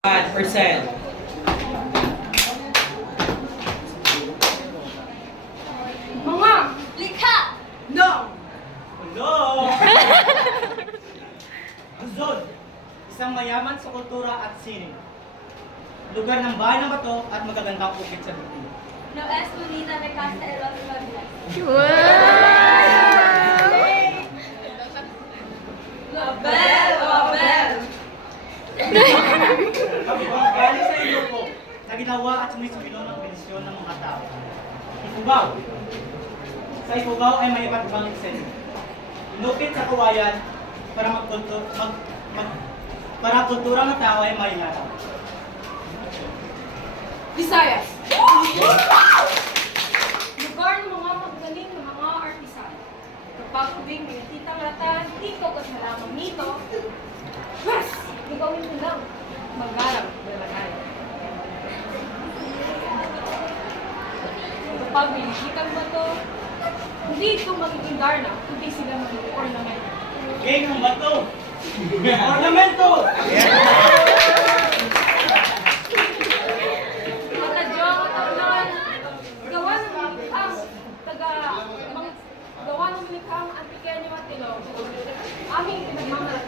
1%. Mga likha! No! Hello! Luzon, isang mayaman sa kultura at sining. Lugar ng bahay ng bato at magagandang bukid sa bukid. No es bonita de casa de los Robles. Label! Label! Galing sa iyo po, na ginawa at sumisumino ng bendisyon ng mga tao. Ifugao. Sa Ifugao ay may iba't ibang eksena. Inukit sa kawayan para kultura ng tao ay maingatan. Visayas! Lugar ng mga magaling na mga artisan. Kapag ubing may titang ratan, tito at malamang nito, mas, gagawin mo lang. Manggarang, balagay. Kapag may likitang bato, hindi ito magiging garna, kundi sila magiging ornament. Gang ng bato! Ornamento! Matadyo, mataunan, gawa ng milikhang gawa ng milikhang antikenyo at tilo. Aming pinagmamalaki.